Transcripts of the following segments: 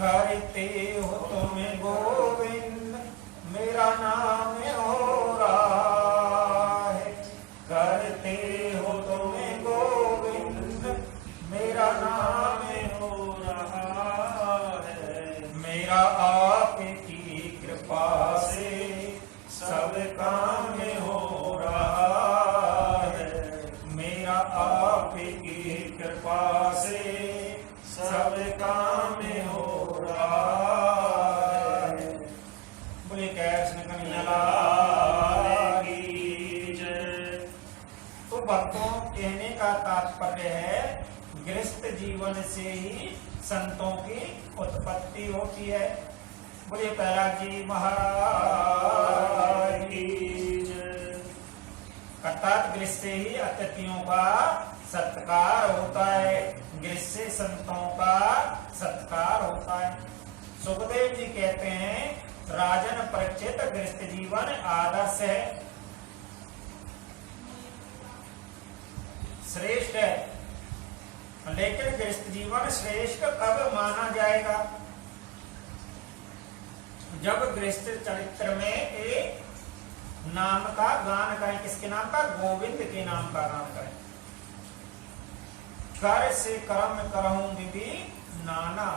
करते हो तुम्हें गोविंद मेरा नाम हो रहा है। करते हो तुम्हें गोविंद मेरा नाम हो रहा है। मेरा आपकी कृपा से सब काम हो रहा है। मेरा आपकी कृपा से सब काम हो रहा है। बोले कृष्ण कन्हैया लाल की जय। तो भक्तों, कहने का तात्पर्य है गृहस्थ जीवन से ही संतों की उत्पत्ति होती है। बोले प्रहलाद जी महाराज की जय। अर्थात गृह से ही अतिथियों का सत्कार होता है, गृह से संतों का सत्कार होता है। सुखदेव जी कहते हैं राजन परिचित गृहस्थ जीवन आदर्श है, श्रेष्ठ है। लेकिन गृहस्थ जीवन श्रेष्ठ कब माना जाएगा? जब गृहस्थ चरित्र में एक नाम का गान करें। किसके नाम का? गोविंद के नाम का गान करें। कर से कर्म करहूं विधि नाना,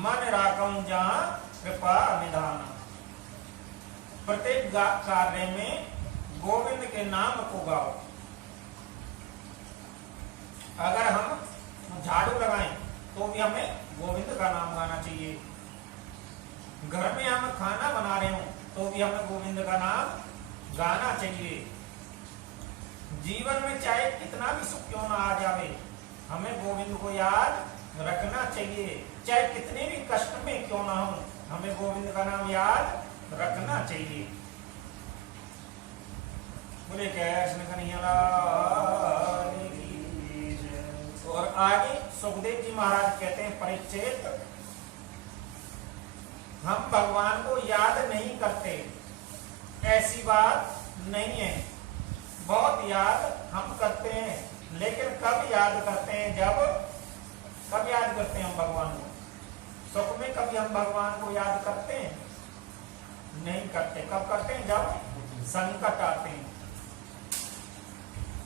मन राखूं जहां कृपा निधाना। प्रत्येक कार्य में गोविंद के नाम को गाओ। अगर हम झाड़ू लगाएं तो भी हमें गोविंद का नाम गाना चाहिए। घर में हम खाना बना रहे हो तो भी हमें गोविंद का नाम गाना चाहिए। जीवन में चाहे कितना भी सुख क्यों ना आ जावे, हमें गोविंद को याद रखना चाहिए। चाहे कितने भी कष्ट में क्यों ना हो, हमें गोविंद का नाम याद रखना चाहिए। बोले कृष्ण कन्हैया लाल की जय। और आगे सुखदेव जी महाराज कहते हैं परिच्छेद, हम भगवान को याद नहीं करते ऐसी बात नहीं है। बहुत याद हम करते हैं, लेकिन कब याद करते हैं? कब याद करते हैं हम भगवान को? सुख में कभी हम भगवान को याद करते हैं? नहीं करते। कब करते हैं? जब संकट आते हैं।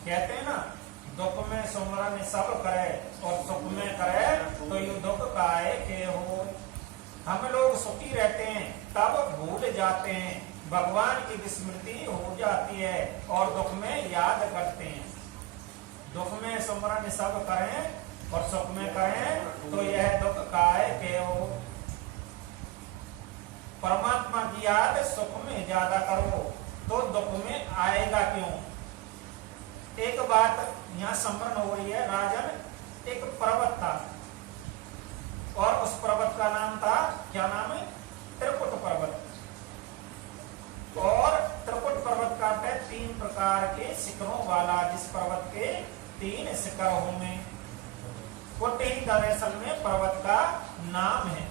कहते हैं ना, दुख में सुमरन सब करे और सुख में करे तो ये दुख काहे के हो। हम लोग सुखी रहते हैं तब भूल जाते हैं, भगवान की विस्मृति हो जाती है और दुख में याद करते हैं। दुख में सुमरन सब करें और सुख में करें तो यह दुख काहे के हो। परमात्मा की याद सुख में ज्यादा करो तो दुख में आएगा क्यों? एक बात यहाँ स्मरण हो रही है। राजन, एक पर्वत था और उस पर्वत का नाम था, क्या नाम है? त्रिकुट पर्वत। और त्रिकुट पर्वत का अर्थ है 3 प्रकार के शिखरों वाला। जिस पर्वत के 3 शिखर होंगे, कुट ही दरअसल में पर्वत का नाम है।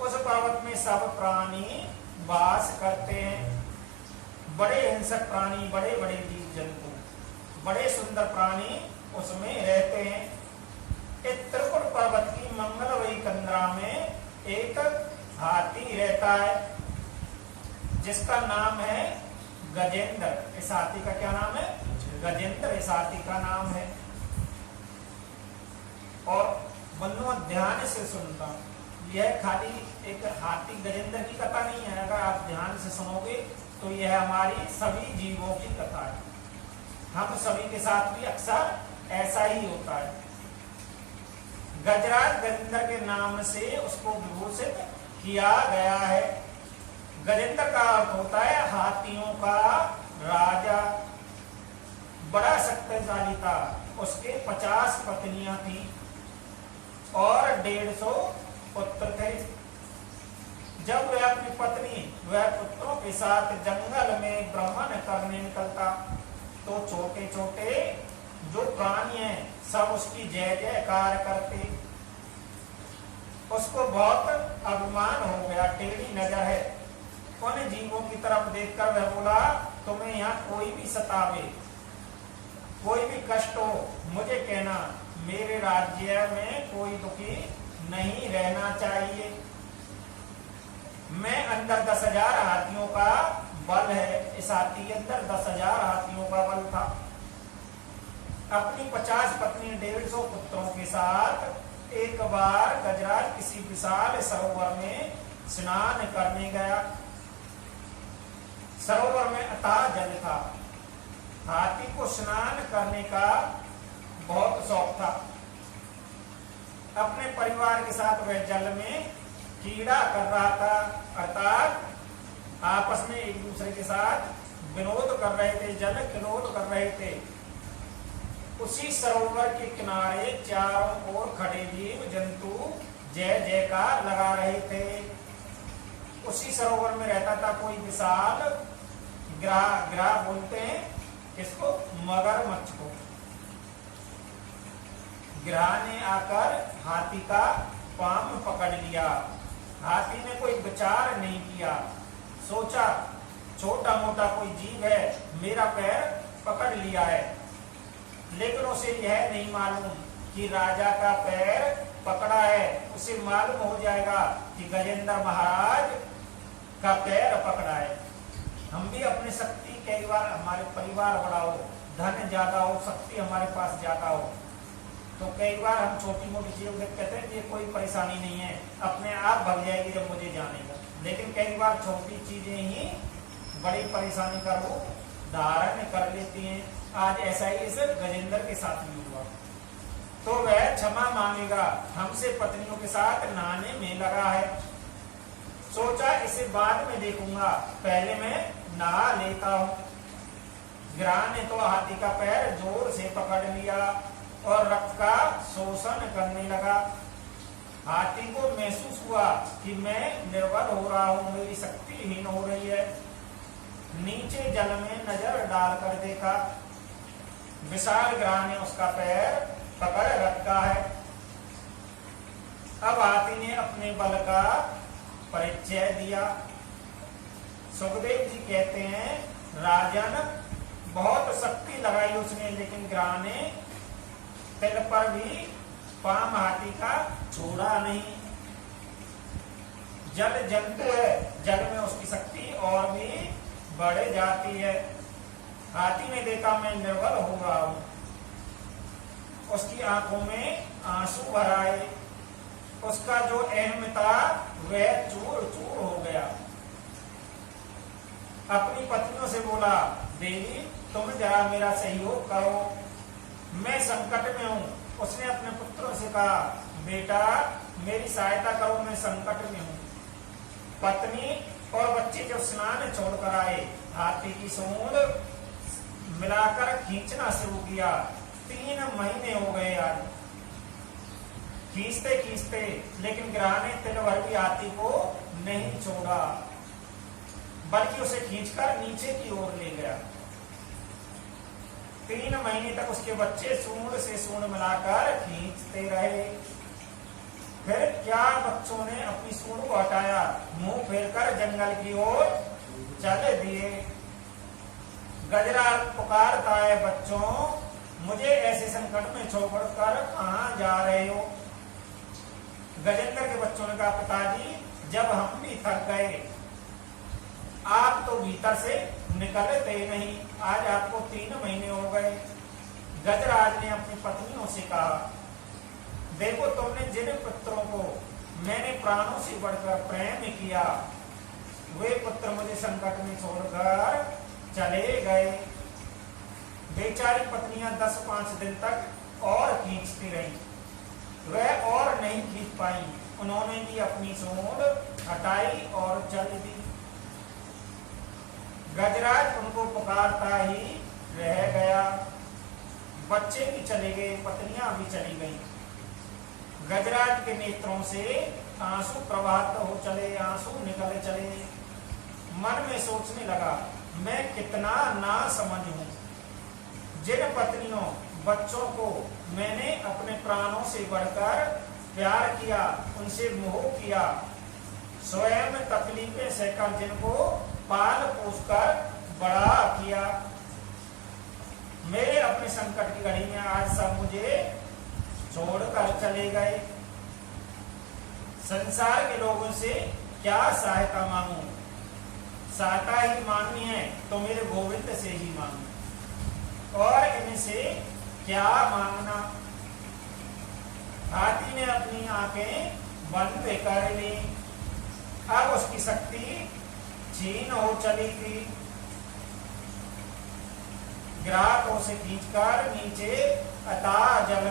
उस पर्वत में सब प्राणी वास करते हैं। बड़े हिंसक प्राणी, बड़े बड़े जीव जंतु, बड़े सुंदर प्राणी उसमें रहते हैं। इस त्रिकुट पर्वत की मंगलवई कंदरा में एक हाथी रहता है जिसका नाम है गजेंद्र। इस हाथी का क्या नाम है? गजेंद्र इस हाथी का नाम है। और बंधुओं, ध्यान से सुनता, यह खाली एक हाथी गजेंद्र की कथा नहीं है। अगर आप ध्यान से सुनोगे तो यह हमारी सभी जीवों की कथा है। हम सभी के साथ भी अक्सर ऐसा ही होता है। गजराज गजेंद्र के नाम से उसको विभूषित किया गया है। गजेंद्र का अर्थ होता है हाथियों का राजा। बड़ा शक्तिशाली था। उसके 50 पत्नियां थी और 150 पुत्र थे। जब वह अपनी पत्नी वह पुत्रों के साथ जंगल में भ्रमण करने निकलता तो छोटे छोटे जो प्राणी हैं सब उसकी जय जयकार करते। उसको बहुत अभिमान हो गया, टेढ़ी नजर है। उन जीवों की तरफ देखकर वह बोला, तुम्हें यहाँ कोई भी सतावे, कोई भी कष्ट हो, मुझे कहना, मेरे राज्य में कोई दुखी नहीं रहना चाहिए। मैं अंदर 10,000 हाथियों का बल है। इस हाथी के अंदर 10,000 हाथियों का बल था। अपनी 50 पत्नी 150 पुत्रों के साथ एक बार गजराज किसी विशाल सरोवर में स्नान करने गया। सरोवर में अथाह जल था। हाथी को स्नान करने का बहुत शौक था। अपने परिवार के साथ वह जल में कीड़ा कर रहा था, अर्थात आपस में एक दूसरे के साथ विनोद कर रहे थे, जल विनोद कर रहे थे। उसी सरोवर के किनारे चारों ओर खड़े जीव जंतु जय जयकार लगा रहे थे। उसी सरोवर में रहता था कोई विशाल ग्राह बोलते हैं किसको, मगरमच्छ को। ग्राह ने आकर हाथी का पांव पकड़ लिया। हाथी ने कोई विचार नहीं किया, सोचा छोटा मोटा कोई जीव है, मेरा पैर पकड़ लिया है। लेकिन उसे यह नहीं मालूम कि राजा का पैर पकड़ा है। उसे मालूम हो जाएगा कि गजेंद्र महाराज का पैर पकड़ा है। हम भी अपनी शक्ति, कई बार हमारे परिवार बड़ा हो, धन ज्यादा हो, शक्ति हमारे पास ज्यादा हो, तो कई बार हम छोटी मोटी चीजों के कहते हैं कि कोई परेशानी नहीं है, अपने आप भग जाएगी जब मुझे जानेगा। लेकिन कई बार छोटी चीजें ही बड़ी परेशानी का रूप धारण कर लेती हैं। आज ऐसा ही इस गजेंद्र के साथ भी हुआ। तो वह क्षमा मांगेगा, हमसे पत्नियों के साथ नहाने में लगा है। सोचा इसे बाद में देखूंगा, पहले मैं नहा लेता हूं। ग्राह ने तो हाथी का पैर जोर से पकड़ लिया और रक्त का शोषण करने लगा। हाथी को महसूस हुआ कि मैं निर्बल हो रहा हूं, मेरी शक्ति हीन हो रही है। नीचे जल में नजर डालकर देखा, विशाल ग्राह ने उसका पैर पकड़ रखा है। अब हाथी ने अपने बल का परिचय दिया। सुखदेव जी कहते हैं, राजन बहुत शक्ति लगाई उसने, लेकिन ग्राह ने तिल पर भी पाम हाथी का छोड़ा नहीं। जल जंतु है, जल में उसकी शक्ति और भी बढ़ जाती है। हाथी ने देखा मैं निर्बल हो रहा हूं, उसकी आंखों में आंसू भर आए। उसका जो अहम था वह चूर चूर हो गया। अपनी पत्नियों से बोला, देवी तुम जरा मेरा सहयोग करो, मैं संकट में हूं। उसने अपने पुत्रों से कहा, बेटा मेरी सहायता करो, मैं संकट में हूं। पत्नी और बच्चे जब स्नान छोड़कर आए, हाथी की सूंड मिलाकर खींचना शुरू किया। 3 महीने हो गए आज खींचते खींचते, लेकिन ग्राह ने तिल भर भी हाथी को नहीं छोड़ा, बल्कि उसे खींचकर नीचे की ओर ले गया। 3 महीने तक उसके बच्चे सूंड से सूंड मिलाकर खींचते रहे। फिर क्या बच्चों ने अपनी सूंड को हटाया, मुंह फेरकर जंगल की ओर चल दिए। गजराज पुकारता है, बच्चों मुझे ऐसे संकट में छोड़कर कहां जा रहे हो। गजेंद्र के बच्चों ने कहा, पिताजी जब हम भी थक गए, आप तो भीतर से निकलते नहीं, आज आपको 3 महीने हो गए। गजराज ने अपनी पत्नियों से कहा, देखो तुमने जिन पुत्रों को मैंने प्राणों से बढ़कर प्रेम किया, वे पुत्र मुझे संकट में छोड़कर चले गए। बेचारी पत्नियां 10-5 दिन तक और खींचती रही, वह और नहीं खींच पाई। उन्होंने भी अपनी सूंड हटाई और चल दी। गजराज उनको पुकारता ही रह गया। बच्चे भी चले गए, पत्नियां भी चली गईं। गजराज के नेत्रों से आंसू प्रवाहित हो चले, आंसू निकले चले। मन में सोचने लगा, मैं कितना ना समझ हूं। जिन पत्नियों बच्चों को मैंने अपने प्राणों से बढ़कर प्यार किया, उनसे मोह किया, स्वयं तकलीफें सहकर जिनको पाल पोसकर बड़ा किया, मेरे अपने संकट की घड़ी में आज सब मुझे छोड़कर चले गए। संसार के लोगों से क्या सहायता मांगू, सहायता ही मांगनी है तो मेरे गोविंद से ही मांगू, और इनसे क्या मांगना। हाथी ने अपनी आंखें बंद कर ली, अब उसकी शक्ति क्षीण हो चली थी। ग्राहकों से खींचकर नीचे अथाह जल